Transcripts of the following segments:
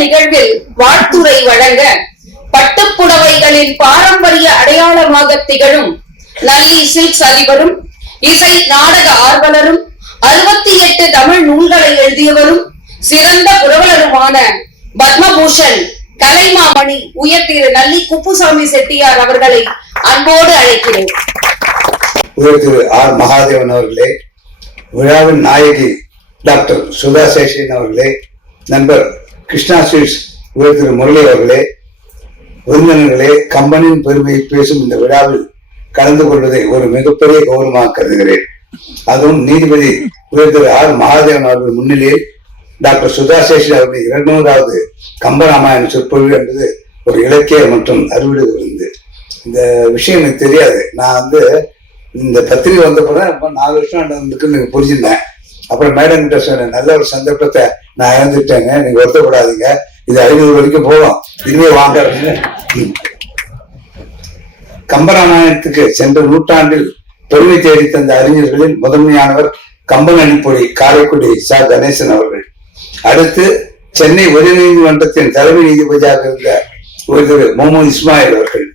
நிகழ்வில் வாழ்த்துரை வழங்க பட்டுப்புடவைகளின் பாரம்பரிய அடையாளமாக திகழும் நல்லி சில்க்ஸ் அதிபரும் இசை நாடக ஆர்வலரும் அறுபத்தி எட்டு தமிழ் நூல்களை எழுதியவரும் சிறந்த புரவலருமான பத்மபூஷன் கலைமாமணி உயர் திரு நல்லி குப்புசாமி செட்டியார் அவர்களை அன்போடு அழைக்கிறேன். உயர் திரு ஆர். மகாதேவன் அவர்களே விழாவின் நாயகி டாக்டர் சுதா சேஷன் அவர்களே நண்பர் கிருஷ்ணா ஸ்வீட்ஸ் உயர் திரு முரளி அவர்களே விருந்தினர்களே கம்பனின் பெருமையை பேசும் இந்த விழாவில் கலந்து கொள்வதை ஒரு மிகப்பெரிய கௌரவமாக கருதுகிறேன். அதுவும் நீதிபதி உயர் திரு ஆர். மகாதேவன் அவர்கள் முன்னிலையில் டாக்டர் சுதா சேஷன் அவர்கள் இரண்டாவது கம்பராமாயண சொற்பொழிவு என்பது ஒரு இலக்கிய மற்றும் அறிவியல் விருந்து. இந்த விஷயம் எனக்கு தெரியாது. நான் வந்து இந்த பத்திரிகை வந்த பிறகு நாலு வருஷம் நடந்திருக்குன்னு எனக்கு புரிஞ்சிருந்தேன். அப்புறம் மேடம் கிட்ட சொன்னேன் நல்ல ஒரு சந்தர்ப்பத்தை நான் இழந்துட்டேங்க. நீங்க வருத்தப்படாதீங்க. இது ஐநூறு வரைக்கும் போகும். இதுவே வாங்க. அப்படின்னு கம்பராமாயணத்துக்கு சென்ற நூற்றாண்டில் பெருமை தேடி தந்த அறிஞர்களில் முதன்மையானவர் கம்பன் அணிப்பொடி காரைக்குடி சா. கணேசன் அவர்கள். அடுத்து சென்னை உயர்நீதிமன்றத்தின் தலைமை நீதிபதியாக இருந்த ஒரு முகமது இஸ்மாயில் அவர்கள்.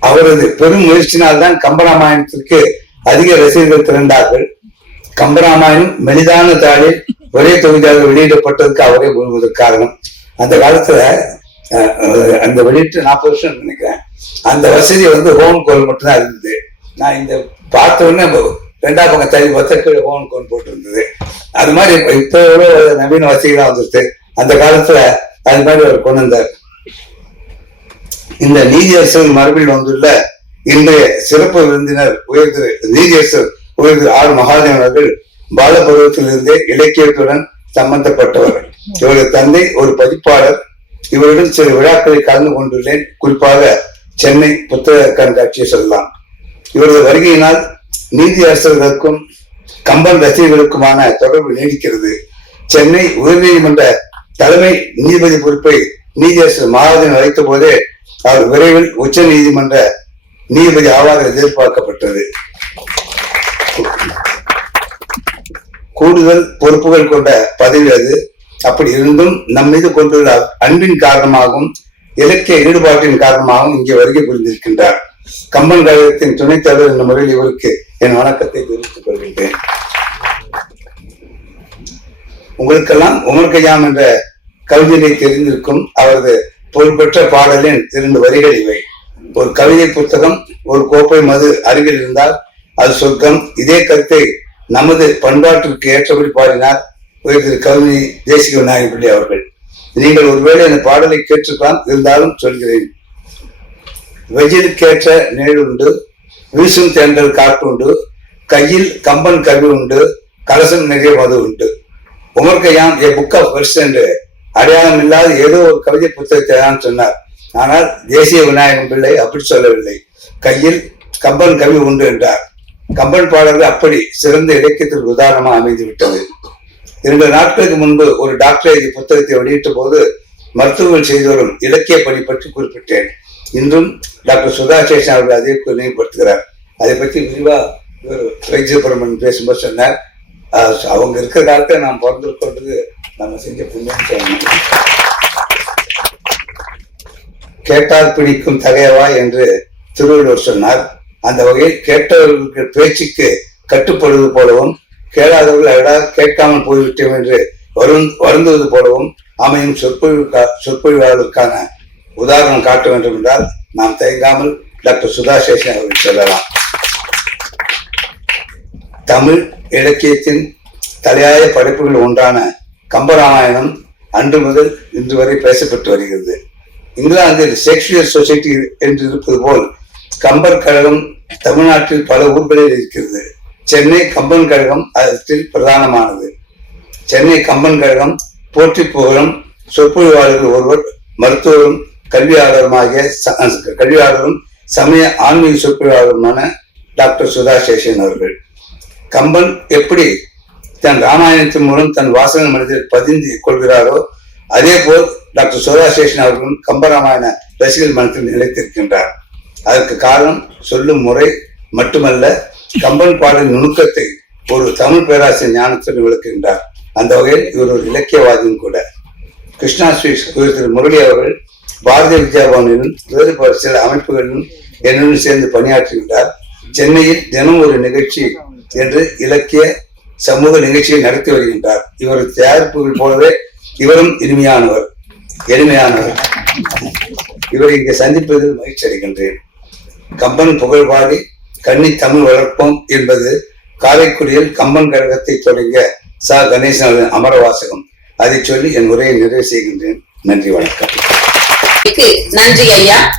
அவரது பெரும் முயற்சியினால்தான் கம்பராமாயணத்திற்கு அதிக ரசிகர்கள் திரண்டார்கள். கம்பராமாயணம் மெலிதான தாளில் ஒரே தொகுதியாக வெளியிடப்பட்டதுக்கு அவரே முழுவதற்கு காரணம். அந்த காலத்துல அந்த வெளியிட்டு நாற்பது வருஷம் நினைக்கிறேன். அந்த வசதி வந்து ஹோம் கோல் மட்டும்தான் இருந்தது. நான் இந்த பார்த்த உடனே ரெண்டாம் பக்கம் தள்ளி பார்த்தா கீழே ஹோம் கோல் போட்டு இருந்தது அது மாதிரி இப்ப எவ்வளோ நவீன வசதிகளாக வந்துருச்சு அந்த காலத்துல அது மாதிரி அவர் கொண்டு வந்தார். இந்த நீதியரசர் மரபில் வந்துள்ள இன்றைய சிறப்பு விருந்தினர் உயர்ந்து நீதியரசர் உயர் ஆறு ஆர் அவர்கள் பாலபருவத்திலிருந்தே இலக்கியத்துடன் சம்பந்தப்பட்டவர் இவரது தந்தை ஒரு பதிப்பாளர். இவருடன் சில விழாக்களை கலந்து கொண்டுள்ளேன். குறிப்பாக சென்னை புத்தக கண்காட்சியை சொல்லலாம். இவரது வருகையினால் நீதி அரசர்களுக்கும் கம்பன் ரசிகர்களுக்குமான தொடர்பு நீடிக்கிறது. சென்னை உயர்நீதிமன்ற தலைமை நீதிபதி பொறுப்பை நீதியரசர் மகாதேவன் அழைத்த போதே அவர் விரைவில் உச்ச நீதிமன்ற நீதிபதி ஆவார் எதிர்பார்க்கப்பட்டது. கூடுதல் பொறுப்புகள் கொண்ட பதவி அது. அப்படி இருந்தும் நம் மீது கொண்டுள்ள அன்பின் காரணமாகவும் இலக்கிய ஈடுபாட்டின் காரணமாகவும் இங்கே வருகை புரிந்திருக்கின்றார். கம்பன் கழகத்தின் துணைத் தலைவர் என்ற முறையில் இவருக்கு என் வணக்கத்தை தெரிவித்துக் கொள்கின்றேன். உங்களுக்கெல்லாம் உமர் கயாம் என்ற கவிஞரை தெரிந்திருக்கும் அவரது புகழ்பெற்ற பாடலின் இரண்டு வரிகள் இவை. ஒரு கவிதை புத்தகம் ஒரு கோப்பை மது அருகில் இருந்தால் அது சொர்க்கம். இதே கருத்தை நமது பண்பாட்டிற்கு ஏற்றபடி பாடினார் உயர் திரு கவிதை தேசிக விநாயகர் பிள்ளை அவர்கள். நீங்கள் ஒருவேளை இந்த பாடலை கேட்டிருக்கலாம் இருந்தாலும் சொல்கிறேன். வெஜிலுக்கேற்ற நிழல் உண்டு வீசும் தேண்டல் காற்று உண்டு கையில் கம்பன் கவி உண்டு கலசம் நிறைய மது உண்டு. Omar Khayyam a book of verse என்று அடையாளம் இல்லாத ஏதோ ஒரு கவிதை புத்தகத்தை தான் சொன்னார். ஆனால் தேசிய விநாயகம் பிள்ளை அப்படி சொல்லவில்லை. கையில் கம்பன் கவி உண்டு என்றார். கம்பன் பாடல்கள் அப்படி சிறந்த இலக்கியத்திற்கு உதாரணமாக அமைந்து விட்டது இரண்டு நாட்களுக்கு முன்பு ஒரு டாக்டர் புத்தகத்தை வெளியிட்ட போது மருத்துவர்கள் செய்து வரும் இலக்கிய பணி பற்றி குறிப்பிட்டேன். இன்றும் டாக்டர் சுதா சேஷன் அவர்கள் அதை நினைவுபடுத்துகிறார் அதை பற்றி விரிவா இவர் வைத்தியபுரமன் பேசும்போது சொன்னார். ஆஹ் அவங்க இருக்கிற காலத்தில் நாம் பிறந்திருக்கிறது நம்ம செஞ்ச புண்ணியம் சொல்லணும் கேட்டால் பிடிக்கும் தகையவா என்று திருவள்ளுவர் சொன்னார். அந்த வகையில் கேட்டவர்களுக்கு பேச்சுக்கு கட்டுப்படுவது போலவும் கேளாதவர்கள் அடா கேட்காமல் போய்விட்டோம் என்று வருந் வருந்துவது போலவும் அமையும் சொற்பொழிவு கா- சொற்பொழிவாளருக்கான உதாரணம் காட்ட வேண்டும் என்றால் நாம் தயங்காமல் டாக்டர் சுதா சேஷன் அவர்கள் சொல்லலாம். தமிழ் இலக்கியத்தின் தலையாய படைப்புகள் ஒன்றான கம்பராமாயணம் அன்று முதல் இன்று வரை பேசப்பட்டு வருகிறது. இங்கிலாந்தில் ஷேக்ஸ்பியர் சொசைட்டி என்று இருப்பது போல் கம்பர் கழகம் தமிழ்நாட்டில் பல ஊர்களில் இருக்கிறது. சென்னை கம்பன் கழகம் அதில் பிரதானமானது. சென்னை கம்பன் கழகம் போற்றி புகழும் சொற்பொழிவாளர்கள் ஒருவர் மருத்துவரும் கல்வியாளருமாகிய கல்வியாளரும் சமய ஆன்மீக சொற்பொழிவாளருமான டாக்டர் சுதா சேஷன் அவர்கள். கம்பன் எப்படி தன் ராமாயணத்தின் மூலம் தன் வாசக மனதில் பதிந்து கொள்கிறாரோ அதே போல் டாக்டர் சுதா சேஷன் அவர்களும் கம்பராமாயண ரசிகர் மனத்தில் நிலைத்திருக்கின்றார். அதற்கு காரணம் சொல்லும் முறை மட்டுமல்ல கம்பன் பாடலின் நுணுக்கத்தை ஒரு தமிழ் பேராசிரியர் ஞானத்துடன் விளக்குகின்றார். அந்த வகையில் இவர் ஒரு இலக்கியவாதியும் கூட. கிருஷ்ணா ஸ்வீஸ் திரு முரளி அவர்கள் பாரதிய வித்யாபவனிலும் வேறு பல சில அமைப்புகளிலும் என்னுடன் சேர்ந்து பணியாற்றுகின்றார். சென்னையில் தினம் ஒரு நிகழ்ச்சி என்று இலக்கிய சமூக நிகழ்ச்சியை நடத்தி வருகின்றார். இவரது தயாரிப்புகள் போலவே இவரும் இனிமையானவர். எளிமையானவர் இவரை இங்கே சந்திப்பதில் மகிழ்ச்சி அடைகின்றேன் கம்பன் புகழ்பாடி கன்னி தமிழ் வளர்ப்போம் என்பது காரைக்குடியில் கம்பன் கழகத்தை தொடங்கிய ச. கணேசன் அமரவாசகம். அதை சொல்லி என் உரையை நிறைவு செய்கின்றேன். நன்றி வணக்கம். நன்றி ஐயா.